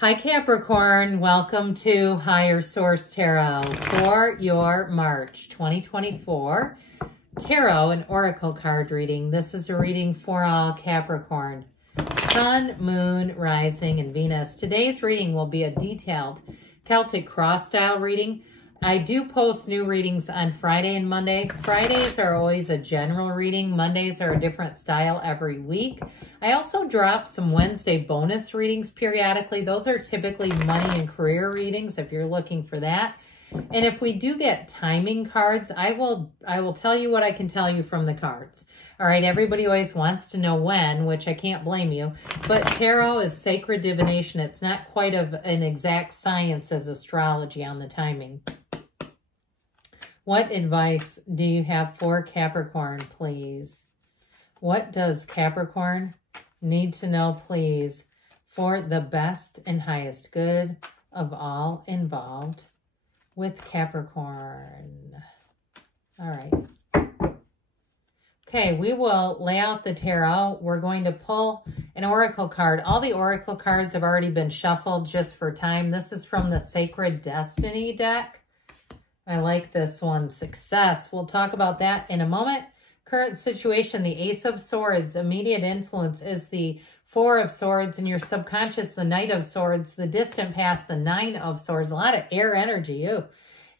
Hi Capricorn, welcome to Higher Source Tarot for your March 2024 Tarot and Oracle card reading. This is a reading for all Capricorn, Sun, Moon, Rising, and Venus. Today's reading will be a detailed Celtic cross style reading. I do post new readings on Friday and Monday. Fridays are always a general reading. Mondays are a different style every week. I also drop some Wednesday bonus readings periodically. Those are typically money and career readings if you're looking for that. And if we do get timing cards, I will tell you what I can tell you from the cards. All right, everybody always wants to know when, which I can't blame you. But tarot is sacred divination. It's not quite of an exact science as astrology on the timing. What advice do you have for Capricorn, please? What does Capricorn need to know, please, for the best and highest good of all involved with Capricorn? All right. Okay, we will lay out the tarot. We're going to pull an oracle card. All the oracle cards have already been shuffled just for time. This is from the Sacred Destiny deck. I like this one, Success. We'll talk about that in a moment. Current situation, the Ace of Swords. Immediate influence is the Four of Swords. In your subconscious, the Knight of Swords. The distant past, the Nine of Swords. A lot of air energy.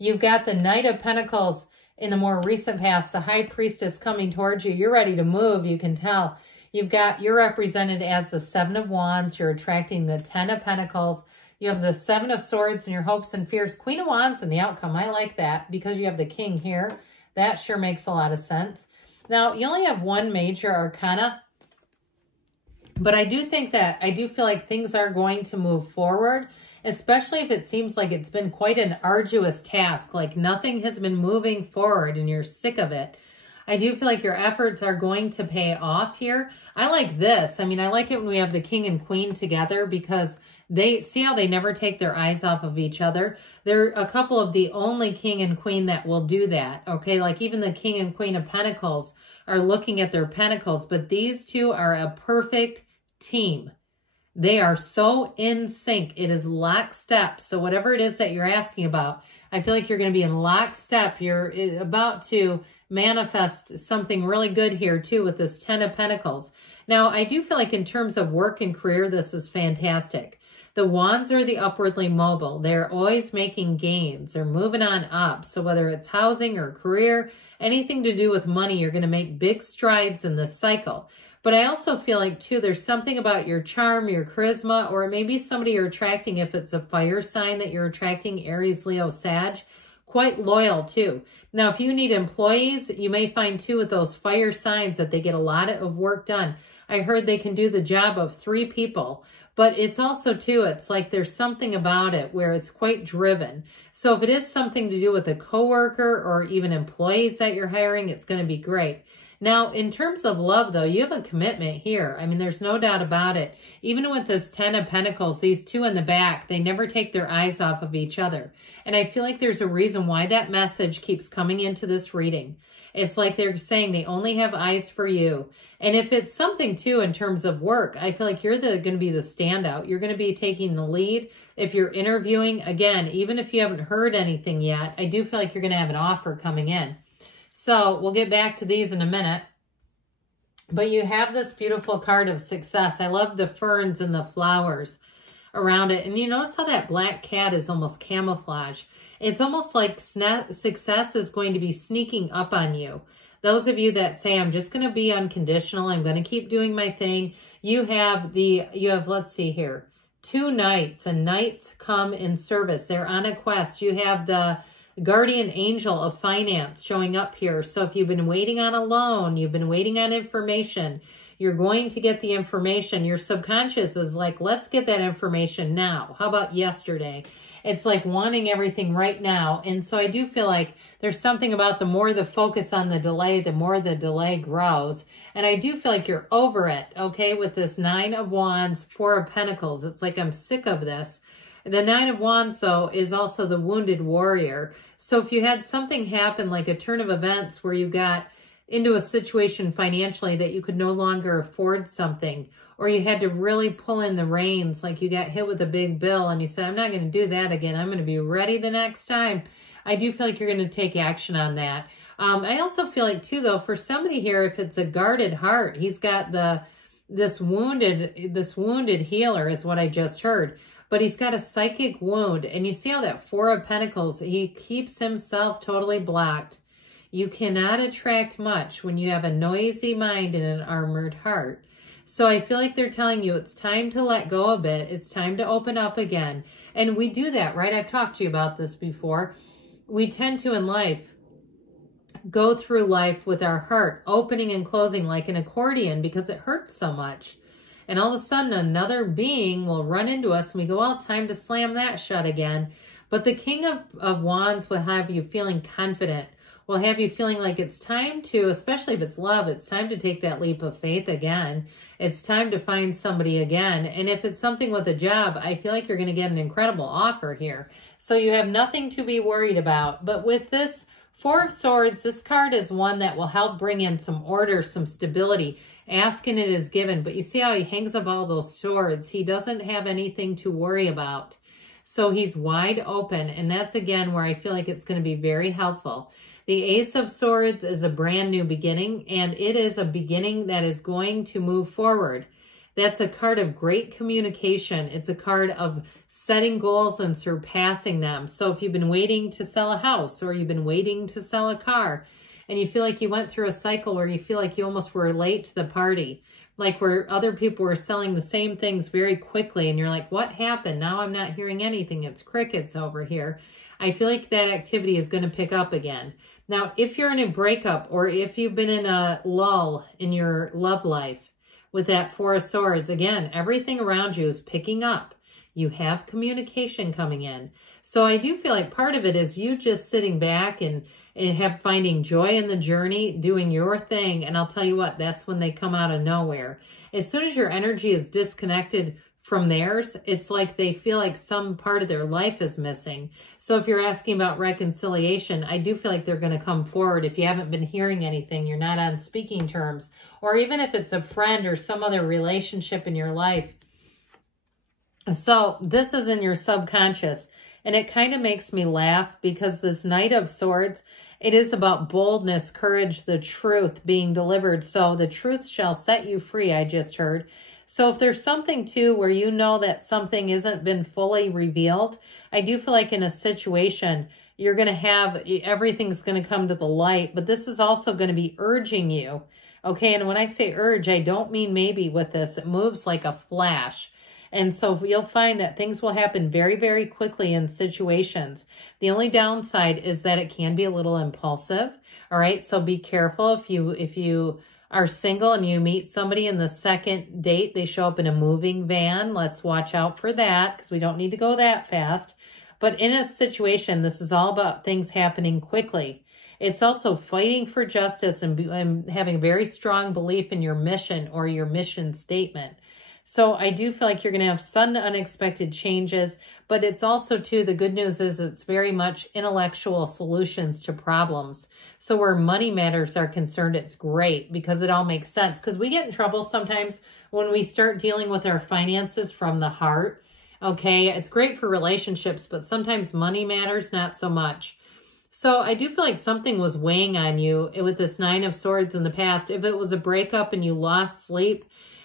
You've got the Knight of Pentacles in the more recent past. The High Priestess coming towards you. You're ready to move, you can tell. You're represented as the Seven of Wands. You're attracting the Ten of Pentacles. You have the Seven of Swords and your hopes and fears. Queen of Wands and the outcome. I like that because you have the King here. That sure makes a lot of sense. Now, you only have one major arcana, but I do feel like things are going to move forward, especially if it seems like it's been quite an arduous task, like nothing has been moving forward and you're sick of it. I do feel like your efforts are going to pay off here. I like this. I mean, I like it when we have the King and Queen together because they see how they never take their eyes off of each other. They're a couple of the only King and Queen that will do that, okay? Like even the King and Queen of Pentacles are looking at their pentacles, but these two are a perfect team. They are so in sync. It is lockstep. So whatever it is that you're asking about, I feel like you're going to be in lockstep. You're about to manifest something really good here too with this Ten of Pentacles. Now, I do feel like in terms of work and career, this is fantastic. The Wands are the upwardly mobile. They're always making gains. They're moving on up. So whether it's housing or career, anything to do with money, you're going to make big strides in this cycle. But I also feel like, too, there's something about your charm, your charisma, or maybe somebody you're attracting, if it's a fire sign that you're attracting, Aries, Leo, Sag, quite loyal, too. Now, if you need employees, you may find, too, with those fire signs that they get a lot of work done. I heard they can do the job of 3 people. But it's also, too, it's like there's something about it where it's quite driven. So if it is something to do with a coworker or even employees that you're hiring, it's going to be great. Now, in terms of love, though, you have a commitment here. I mean, there's no doubt about it. Even with this Ten of Pentacles, these two in the back, they never take their eyes off of each other. And I feel like there's a reason why that message keeps coming into this reading. It's like they're saying they only have eyes for you. And if it's something, too, in terms of work, I feel like you're going to be the standout. You're going to be taking the lead. If you're interviewing, again, even if you haven't heard anything yet, I do feel like you're going to have an offer coming in. So we'll get back to these in a minute. But you have this beautiful card of success. I love the ferns and the flowers around it. And you notice how that black cat is almost camouflage. It's almost like success is going to be sneaking up on you. Those of you that say, I'm just going to be unconditional, I'm going to keep doing my thing. You have, let's see here, 2 knights, and knights come in service. They're on a quest. You have the guardian angel of finance showing up here. So if you've been waiting on a loan, you've been waiting on information, you're going to get the information. Your subconscious is like, let's get that information now. How about yesterday? It's like wanting everything right now. And so I do feel like there's something about the more the focus on the delay, the more the delay grows. And I do feel like you're over it, okay, with this Nine of Wands, Four of Pentacles. It's like, I'm sick of this. The Nine of Wands, though, is also the wounded warrior. So if you had something happen, like a turn of events where you got into a situation financially that you could no longer afford something, or you had to really pull in the reins, like you got hit with a big bill and you said, I'm not going to do that again. I'm going to be ready the next time. I do feel like you're going to take action on that. I also feel like too, though, for somebody here, if it's a guarded heart, he's got this wounded healer is what I just heard, but he's got a psychic wound. And you see how that Four of Pentacles, he keeps himself totally blocked. You cannot attract much when you have a noisy mind and an armored heart. So I feel like they're telling you it's time to let go a bit. It's time to open up again. And we do that, right? I've talked to you about this before. We tend to, in life, go through life with our heart opening and closing like an accordion because it hurts so much. And all of a sudden, another being will run into us and we go, well, time to slam that shut again. But the King of Wands will have you feeling confident, will have you feeling like it's time to, especially if it's love, it's time to take that leap of faith again. It's time to find somebody again. And if it's something with a job, I feel like you're going to get an incredible offer here. So you have nothing to be worried about. But with this Four of Swords, this card is one that will help bring in some order, some stability. Asking it is given. But you see how he hangs up all those swords? He doesn't have anything to worry about. So he's wide open. And that's, again, where I feel like it's going to be very helpful. The Ace of Swords is a brand new beginning, and it is a beginning that is going to move forward. That's a card of great communication. It's a card of setting goals and surpassing them. So if you've been waiting to sell a house or you've been waiting to sell a car and you feel like you went through a cycle where you feel like you almost were late to the party, like where other people were selling the same things very quickly and you're like, what happened? Now I'm not hearing anything. It's crickets over here. I feel like that activity is going to pick up again. Now, if you're in a breakup or if you've been in a lull in your love life with that Four of Swords, again, everything around you is picking up. You have communication coming in. So I do feel like part of it is you just sitting back and finding joy in the journey, doing your thing. And I'll tell you what, that's when they come out of nowhere. As soon as your energy is disconnected from theirs, it's like they feel like some part of their life is missing. So if you're asking about reconciliation, I do feel like they're going to come forward. If you haven't been hearing anything, you're not on speaking terms, or even if it's a friend or some other relationship in your life. So this is in your subconscious, and it kind of makes me laugh because this Knight of Swords, it is about boldness, courage, the truth being delivered. So the truth shall set you free, I just heard. So if there's something too where you know that something isn't been fully revealed, I do feel like in a situation, you're going to have, everything's going to come to the light, but this is also going to be urging you. Okay, and when I say urge, I don't mean maybe with this. It moves like a flash. And so you'll find that things will happen very, very quickly in situations. The only downside is that it can be a little impulsive. All right, so be careful if you are single and you meet somebody in the second date, they show up in a moving van. Let's watch out for that because we don't need to go that fast. But in a situation, this is all about things happening quickly. It's also fighting for justice and having a very strong belief in your mission or your mission statement. So I do feel like you're going to have sudden unexpected changes, but it's also too, the good news is it's very much intellectual solutions to problems. So where money matters are concerned, it's great because it all makes sense. Because we get in trouble sometimes when we start dealing with our finances from the heart. Okay, it's great for relationships, but sometimes money matters, not so much. So I do feel like something was weighing on you with this Nine of Swords in the past. If it was a breakup and you lost sleep,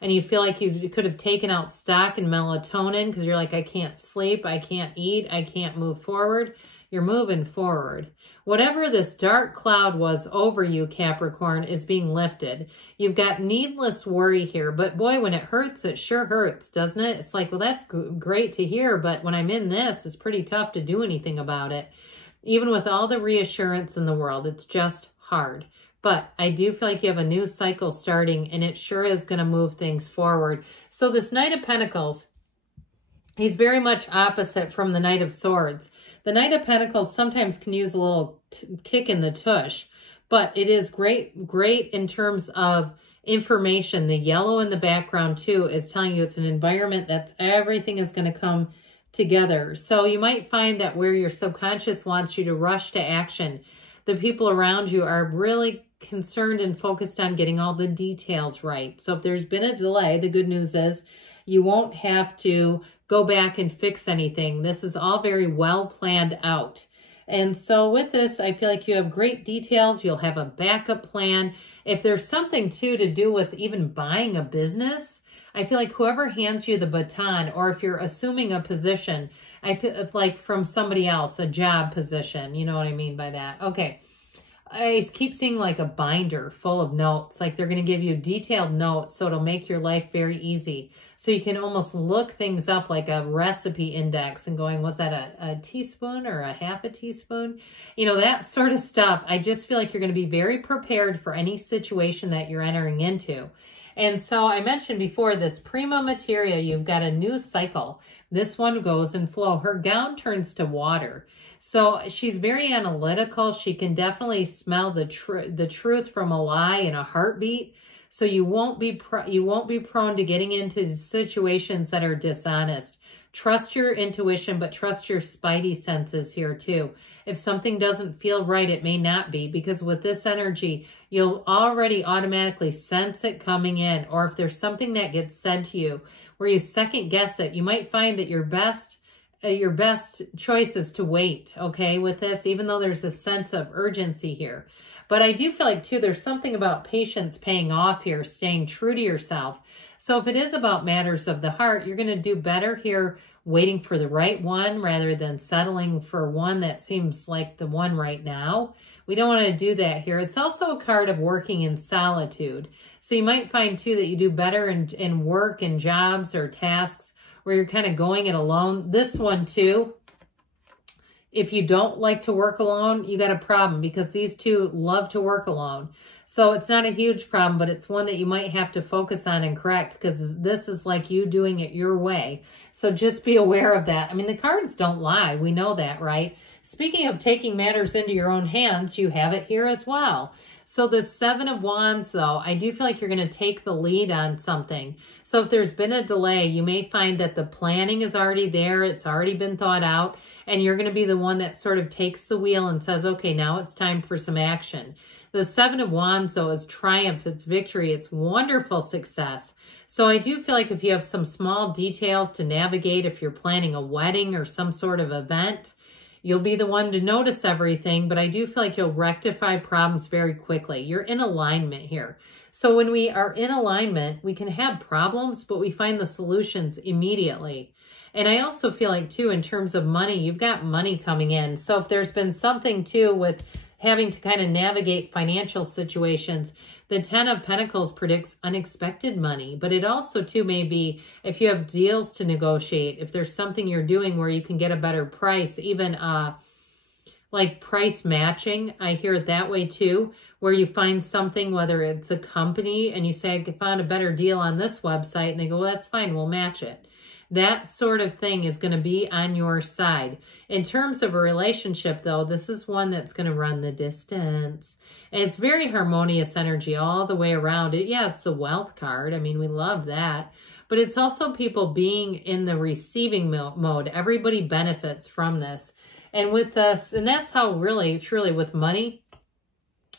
and you feel like you could have taken out stock in melatonin because you're like, I can't sleep, I can't eat, I can't move forward. You're moving forward. Whatever this dark cloud was over you, Capricorn, is being lifted. You've got needless worry here, but boy, when it hurts, it sure hurts, doesn't it? It's like, well, that's great to hear, but when I'm in this, it's pretty tough to do anything about it. Even with all the reassurance in the world, it's just hard. But I do feel like you have a new cycle starting, and it sure is going to move things forward. So this Knight of Pentacles, he's very much opposite from the Knight of Swords. The Knight of Pentacles sometimes can use a little kick in the tush, but it is great in terms of information. The yellow in the background too is telling you it's an environment that's everything is going to come together. So you might find that where your subconscious wants you to rush to action, the people around you are really concerned and focused on getting all the details right. So if there's been a delay, the good news is you won't have to go back and fix anything. This is all very well planned out. And so with this, I feel like you have great details. You'll have a backup plan. If there's something too to do with even buying a business, I feel like whoever hands you the baton, or if you're assuming a position, I feel like from somebody else, a job position, you know what I mean by that. Okay. I keep seeing like a binder full of notes, like they're going to give you detailed notes, so it'll make your life very easy. So you can almost look things up like a recipe index and going, was that a teaspoon or a half a teaspoon? You know, that sort of stuff. I just feel like you're going to be very prepared for any situation that you're entering into. And so I mentioned before, this Prima Materia, you've got a new cycle. This one goes in flow. Her gown turns to water. So she's very analytical. She can definitely smell the truth from a lie in a heartbeat. So you won't be prone to getting into situations that are dishonest. Trust your intuition, but trust your spidey senses here too. If something doesn't feel right, it may not be, because with this energy, you'll already automatically sense it coming in. Or if there's something that gets said to you where you second guess it, you might find that your best choice is to wait, okay, with this, even though there's a sense of urgency here. But I do feel like, too, there's something about patience paying off here, staying true to yourself. So if it is about matters of the heart, you're going to do better here waiting for the right one rather than settling for one that seems like the one right now. We don't want to do that here. It's also a card of working in solitude. So you might find, too, that you do better in work and jobs or tasks where you're kind of going it alone. This one, too, if you don't like to work alone, you got a problem, because these two love to work alone. So it's not a huge problem, but it's one that you might have to focus on and correct, because this is like you doing it your way. So just be aware of that. I mean, the cards don't lie. We know that, right? Speaking of taking matters into your own hands, you have it here as well. So the Seven of Wands, though, I do feel like you're going to take the lead on something. So if there's been a delay, you may find that the planning is already there. It's already been thought out. And you're going to be the one that sort of takes the wheel and says, okay, now it's time for some action. The Seven of Wands, though, is triumph. It's victory. It's wonderful success. So I do feel like if you have some small details to navigate, if you're planning a wedding or some sort of event, you'll be the one to notice everything, but I do feel like you'll rectify problems very quickly. You're in alignment here. So when we are in alignment, we can have problems, but we find the solutions immediately. And I also feel like, too, in terms of money, you've got money coming in. So if there's been something, too, with having to kind of navigate financial situations, the Ten of Pentacles predicts unexpected money, but it also, too, may be if you have deals to negotiate, if there's something you're doing where you can get a better price, even like price matching, I hear it that way, too, where you find something, whether it's a company, and you say, I found a better deal on this website, and they go, well, that's fine, we'll match it. That sort of thing is going to be on your side. In terms of a relationship, though, this is one that's going to run the distance. And it's very harmonious energy all the way around it. Yeah, it's the wealth card. I mean, we love that. But it's also people being in the receiving mode. Everybody benefits from this. And with this, and that's how really, truly with money,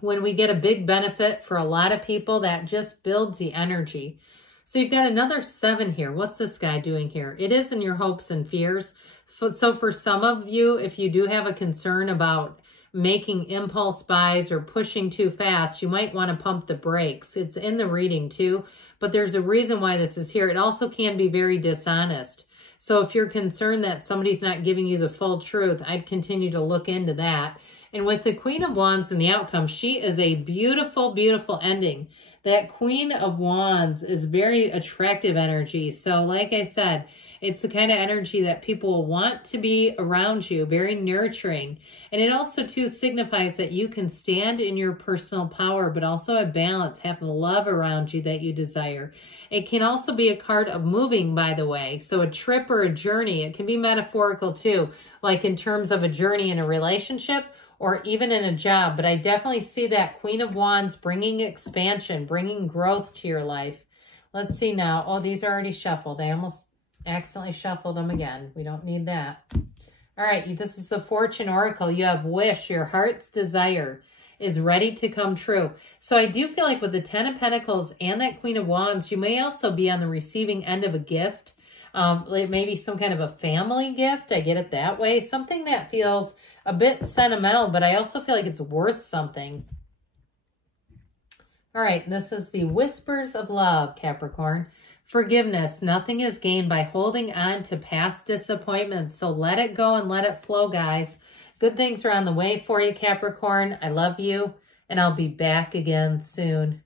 when we get a big benefit for a lot of people, that just builds the energy. So you've got another 7 here. What's this guy doing here? It is in your hopes and fears. So for some of you, if you do have a concern about making impulse buys or pushing too fast, you might want to pump the brakes. It's in the reading too, but there's a reason why this is here. It also can be very dishonest. So if you're concerned that somebody's not giving you the full truth, I'd continue to look into that. And with the Queen of Wands and the outcome, she is a beautiful, beautiful ending. That Queen of Wands is very attractive energy. So like I said, it's the kind of energy that people want to be around you, very nurturing. And it also, too, signifies that you can stand in your personal power, but also have balance, have the love around you that you desire. It can also be a card of moving, by the way. So a trip or a journey. It can be metaphorical, too, like in terms of a journey in a relationship, or even in a job. But I definitely see that Queen of Wands bringing expansion, bringing growth to your life. Let's see now. Oh, these are already shuffled. I almost accidentally shuffled them again. We don't need that. All right, this is the Fortune Oracle. You have wish, your heart's desire. is ready to come true. So I do feel like with the 10 of Pentacles and that Queen of Wands, you may also be on the receiving end of a gift. Like maybe some kind of a family gift. I get it that way. Something that feels a bit sentimental, but I also feel like it's worth something. All right, this is the Whispers of Love, Capricorn. Forgiveness. Nothing is gained by holding on to past disappointments. So let it go and let it flow, guys. Good things are on the way for you, Capricorn. I love you, and I'll be back again soon.